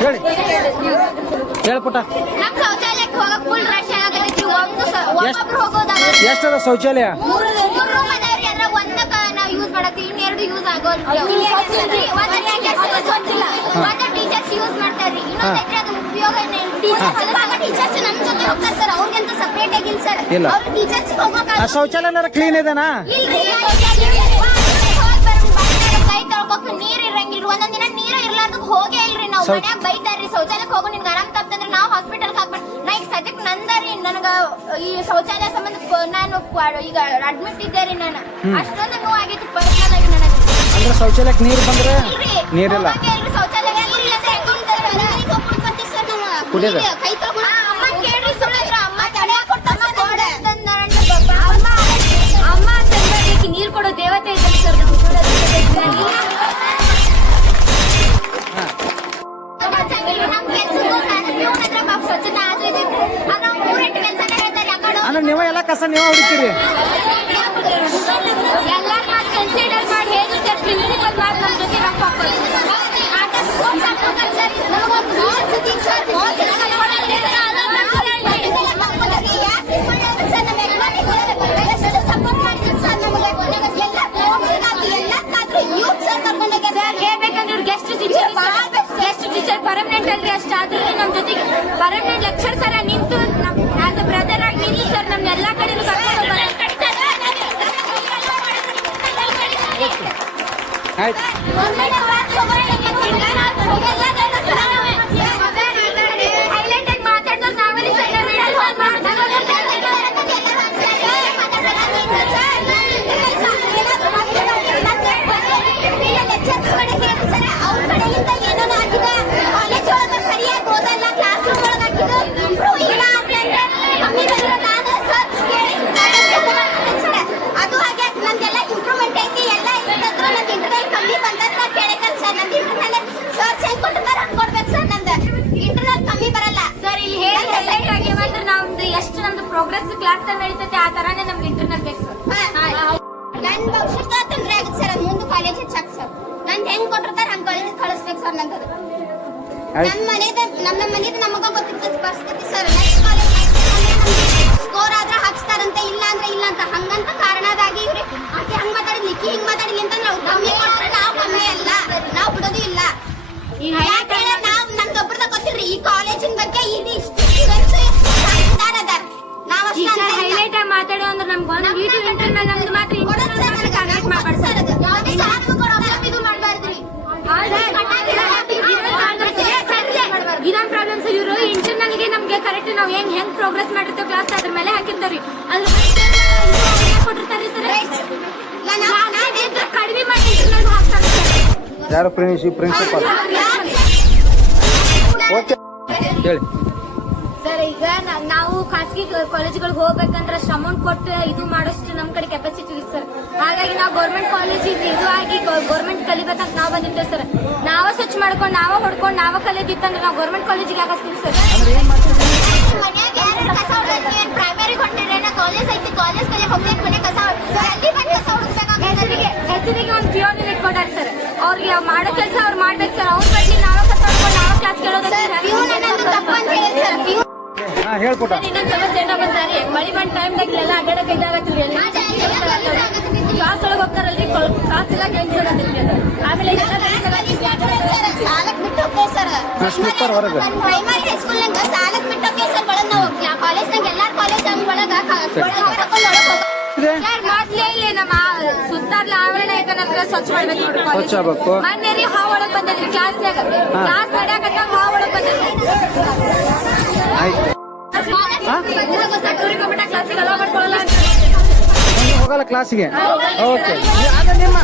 ಪುಟ ಹೇಳ್ಪುಟ ಎಷ್ಟದ ಶೌಚಾಲಯ? ಇಲ್ಲ. ಶೌಚಾಲಯ ಕ್ಲೀನ್ ಇದೆನಾ ಇಲ್ರಿ ಕೈ ತೊಳ್ಕೊಕ್ ನೀರ್ ಇರಂಗಿಲ್ರಿ. ಒಂದೊಂದ್ ದಿನ ನೀರ ಇರ್ಲಾರ್ದಕ್ ಹೋಗೇ ಇಲ್ರಿ ನಾವ್. ಶೌಚ- ಮನ್ಯಾಗ ಬೈತಾರ್ರಿ ಶೌಚಾಲಯಕ್ಕೆ ಹೋಗು ನಿನ್ಗೆ ಆರಾಮ್ ತಪ್ಪಂದ್ರ ನಾವ್ ಹಾಸ್ಪಿಟಲ್ ಹಾಕ್ಬೇಡ ನಾ ಈಗ ಸದ್ಯಕ್ ನಂದರಿ ನನಗ ಈ ಶೌಚಾಲಯ ಸಂಬಂಧ ಪ- ನಾನು ಕ್ವಾ- ಈಗ ಅಡ್ಮಿಟ್ ಇದ್ದೇರಿ ರೀ ನಾನು. ಅಷ್ಟೊಂದು ನೋವು ಆಗೈತಿ ಪರ್ಸನಲ್ ಆಗಿ ನನಗೆ. ಅಂದ್ರೆ ಶೌಚಾಲಯಕ್ಕೆ ನೀರು ಬಂದ್ರೆ ಇಲ್ರಿ ನೀರಿಲ್ಲ ಹೋಗಕ್ಕೆ ಇಲ್ರಿ ಶೌಚಾಲಯ ಇಲ್ರಿ ಅಂತ ಸರ್ ನಾವು. ಕುಡಿಯೋದು? ಇಲ್ಲಿ ಕೈ ತೊಳ್ಕೊಂಡು ಅಮ್ಮ ಕೇಳ್ರಿ ಅಮ್ಮ ಅಂದ್ರೆ ನೀವ ಎಲ್ಲ ಕಸ ನೀವ ಹೊಡಿತೀರಿ ಆದ್ರೂ ನಮ್ಮ ಜೊತೆಗೆ ಪರ್ಮನೆಂಟ್ ಲೆಕ್ಚರ್ ತರ ನಿಂತು ಆಸ್ ಅ ಬ್ರದರ್ ಆಗಿ ನಿಂತು ಸರ್ ನಮ್ನ ಎಲ್ಲಾ ಕಡೆ ಕರ್ಕೊಂಡು ಆಯ್ತು ಹೈಲೈಟ್ ಆಗಿ ಮಾತಾಡೋದು ನಾವೇ ಅದು ಹಾಗೆ ನಂದೆಲ್ಲ ಇಂಪ್ರೂವ್ಮೆಂಟ್ ಐತಿ ಎಲ್ಲ ಇರ್ತದ್ರು ನಂದು ಇಂಟರ್ನಲ್ ಕಮ್ಮಿ ಬಂದದ್ ನಾ ಕೇಳಕಲ್ ಸರ್ ನಂದು ಇಂಟರ್ನಲ್ ಸರ್ಚ್ ಹೆಂಗ್ ಕೊಟ್ಟಿರ್ತಾರ ಹಂಗ್ ಕೊಡ್ಬೇಕು ಸರ್ ನಂದು ಇಂಟರ್ನಲ್ ಕಮ್ಮಿ ಬರಲ್ಲ ಸರ್ ಇಲ್ಲಿ ಹೇಳಿ ಹೈಲೈಟ್ ಆಗಿ ಅಂದ್ರೆ ನಮ್ದು ಎಷ್ಟು ಪ್ರೋಗ್ರೆಸ್ ಕ್ಲಾಸ್ ನಡೀತೈತೆ ಆ ತರಾನೇ ನಮ್ಗೆ ಇಂಟರ್ನಲ್ ಬೇಕು. ನನ್ ಭವಿಷ್ಯಕ್ಕೆ ತೊಂದ್ರೆ ಆಗುತ್ತೆ ಸರ್ ಅದು ಮುಂದೆ ಕಾಲೇಜ್ ಚಕ್ ಸರ್ ನಂದು ಹೆಂಗ್ ಕೊಟ್ಟಿರ್ತಾರ ಹಂಗ್ ಕಾಲೇಜ್ ಕಳಿಸ್ಬೇಕು ಸರ್ ನಂದು ನಮ್ ನಮ್ಮ ಮನೇದ ನಮ್ಮ ನಮ್ಮ ಮನೆದ ನಮಗ ಗೊತ್ತಿತ್ತು ಪರಿಸ್ಥಿತಿ ಸರ್ ನೆಕ್ಸ್ಟ್ ಕಾಲೇಜ್ ಸ್ಕೋರ್ ಆದ್ರೆ ಹಾಕ್ಸ್ತಾರಂತ ಇಲ್ಲ ಅಂದ್ರೆ ಇಲ್ಲ ಅಂತ. ಹಂಗಂತ ಕಾರಣದಾಗಿ ಇವ್ರಿ ಆಕೆ ಹಂಗ್ ಮಾತಾಡಿದ್ಲಿ ಹಿಂಗ ಹಿಂಗ್ ಮಾತಾಡಿಲಿ ಅಂತ ನಾವು ಕಮ್ಮಿ ಕೊಟ್ರೆ ನಾವು ಕಮ್ಮಿ ಅಲ್ಲ. ನಾವು ಬಿಡೋದು ಇಲ್ಲ. ಈ ಯಾಕೆ ನಾವು ನಮ್ಗೊಬ್ರದ ಗೊತ್ತಿಲ್ರಿ ಈ ಕಾಲೇಜಿನ ಬಗ್ಗೆ ಇದು ಇಷ್ಟು ಸರ್ ಹೈಲೈಟ್ ಆಗಿ ಮಾತಾಡೋ ಅಂದ್ರೆ ನಮ್ಗೆ ಒಂದು ಯೂಟ್ಯೂಬ್ ಇಂಟರ್ನಲ್ ನಮ್ದು ಮಾತ್ರ ಕೊಡೋದ್ ಸರ್ ನನಗೆ ಕನೆಕ್ಟ್ ಮಾಡ್ಬಾರ್ದು ಸರ್ ಅದು? ಯಾವುದೇ ಶಾಲೆಗೂ ಪ್ರಾಬ್ಲಮ್ ಇದು ಮಾಡಬಾರ್ದ್ರಿ? ಇದೊಂದು ಪ್ರಾಬ್ಲಮ್ ಸರ್ ಇವರು ಇಂಟರ್ನಲ್ಗೆ ನಮ್ಗೆ ಕರೆಕ್ಟ್ ನಾವು ಹೆಂಗ್ ಹೆಂಗ್ ಪ್ರೋಗ್ರೆಸ್ ಮಾಡಿರ್ತೇವೆ ಕ್ಲಾಸ್ ಅದ್ರ ಮೇಲೆ ಹಾಕಿರ್ತಾವ್ರಿ. ಅದ್ರ ಸರ್. ಕಡಿಮೆ ಮಾಡಿ ಇಂಟರ್ನಲ್ ಹಾಕ್ತಾರೆ ಯಾರು ಪ್ರಿನ್ಸಿ ಪ್ರಿನ್ಸಿಪಾಲ್ ಓಕೆ ಹೇಳಿ. ಸರ್ ಈಗ ನಾವು ಖಾಸಗಿ ಕಾಲೇಜ್ಗಳಿಗೆ ಹೋಗ್ಬೇಕಂದ್ರೆ ಅಷ್ಟು ಅಮೌಂಟ್ ಕೊಟ್ಟು ಇದು ಮಾಡೋಷ್ಟು ನಮ್ ಕಡೆ ಕೆಪಾಸಿಟಿ ಇಲ್ಲ ಸರ್ ಹಾಗಾಗಿ ನಾವು ಗೌರ್ಮೆಂಟ್ ಕಾಲೇಜ್ ಇದು ಆಗಿ ಗೌರ್ಮೆಂಟ್ ಕಲಿಬೇಕಂತ ನಾವು ಬಂದಿದ್ದೇವೆ ಸರ್ ನಾವ ಸ್ವಚ್ಛ ಮಾಡ್ಕೊಂಡು ನಾವ ಹೊಡ್ಕೊಂಡು ನಾವ ಕಲಿದಿತ್ತಂದ್ರೆ ನಾವು ಗೌರ್ಮೆಂಟ್ ಕಾಲೇಜಿಗೆ ಹಾಕಿಸ್ತೀವಿ ಸರ್ ಅಂದ್ರೆ ಏನ್ ಮಾಡ್ತೀರಿ? ಮನ್ಯಾಗ ಯಾರು ಕಸ ಹೊಡ್ಬೇಕು ಪ್ರೈಮರಿ ಹೊಂಟಿರೇನ ಕಾಲೇಜ್ ಐತಿ ಕಾಲೇಜ್ ಕಲಿ ಹೋಗ್ಬೇಕು ಮನೆ ಕಸ ಅಲ್ಲಿ ಬಂದು ಕಸ ಹೆಸರಿಗೆ ಒಂದು ಪಿಯೋನ್ ಇಟ್ಕೊಂಡಾರ ಸರ್ ಅವ್ರಿಗೆ ಮಾಡೋ ಕೆಲಸ ಅವ್ರು ಮಾಡ್ಬೇಕು ಸರ್ ಅವ್ರ ಬಗ್ಗೆ ನಾವೇ ಕಸ ಹೊಡ್ಕೊಂಡು ನಾವು ಕ್ಲಾಸ್ ಕೇಳೋದು ಸರ್ ಪ್ಯೂನ್ ಅನ್ನೋದು ತಪ್ಪು ಅಂತ ಹೇಳಿ ಸರ್ ಪ್ಯೂನ್ ಹಾ ಹೇಳ್ಕೊಟ ಇನ್ನೊಂದ್ ಸಮಸ್ಯೆ ಏನ ಬಂದಾರಿ ಮಳಿ ಬಂದ ಟೈಮ್ದಾಗ ಎಲ್ಲ? ಅಡ್ಡಾಡಕ್ ಇದಾಗತ್ತಿರಿ ಕ್ಲಾಸ್ ಒಳಗೆ ಹೋಗ್ತಾರಲ್ರಿ ಕ್ಲಾಸ್ ಎಲ್ಲ ಕ್ಯಾನ್ಸಲ್ ಆಗತ್ತಿರಿ ಅದು ಆಮೇಲೆ ಸಾಲಕ್ ಬಿಟ್ಟು ಹೋಗ್ತೇವೆ ಸರ್. ಪ್ರೈಮರಿ ಹೈಸ್ಕೂಲ್ ನಂಗ ಸಾಲಕ್ ಬಿಟ್ಟು ಹೋಗ್ತೇವೆ ಸರ್ ಒಳಗ್ ನಾವು. ಕಾಲೇಜ್ನಾಗ ಎಲ್ಲಾರ್ ಕಾಲೇಜ್ ಒಳಗ ಕರ್ಕೊಂಡು ಒಳಗ್ ಮೊದ್ಲೇ ಇಲ್ಲಿ ನಮ್ಮ ಸುತ್ತಾರ್ಲ ಆವರಣ ಯಾಕಂದ್ರೆ ಸ್ವಚ್ಛ ಮಾಡ್ಬೇಕು ನೋಡ್ರಿ ಸ್ವಚ್ಛ ಆಗ್ಬೇಕು. ಮೊನ್ನೆ ರೀ ಹಾವ್ ಒಳಗ್ ಬಂದದ್ರಿ ಕ್ಲಾಸ್ನಾಗ ಕ್ಲಾಸ್ ನಡ್ಯಾಕತ್ತ ಹಾವ್ ಒಳಗ್ ಬಂದದ್ರಿ. ಹೋಗಲ್ಲ ಕ್ಲಾಸಿಗೆ ಓಕೆ ನಿಮ್ಮ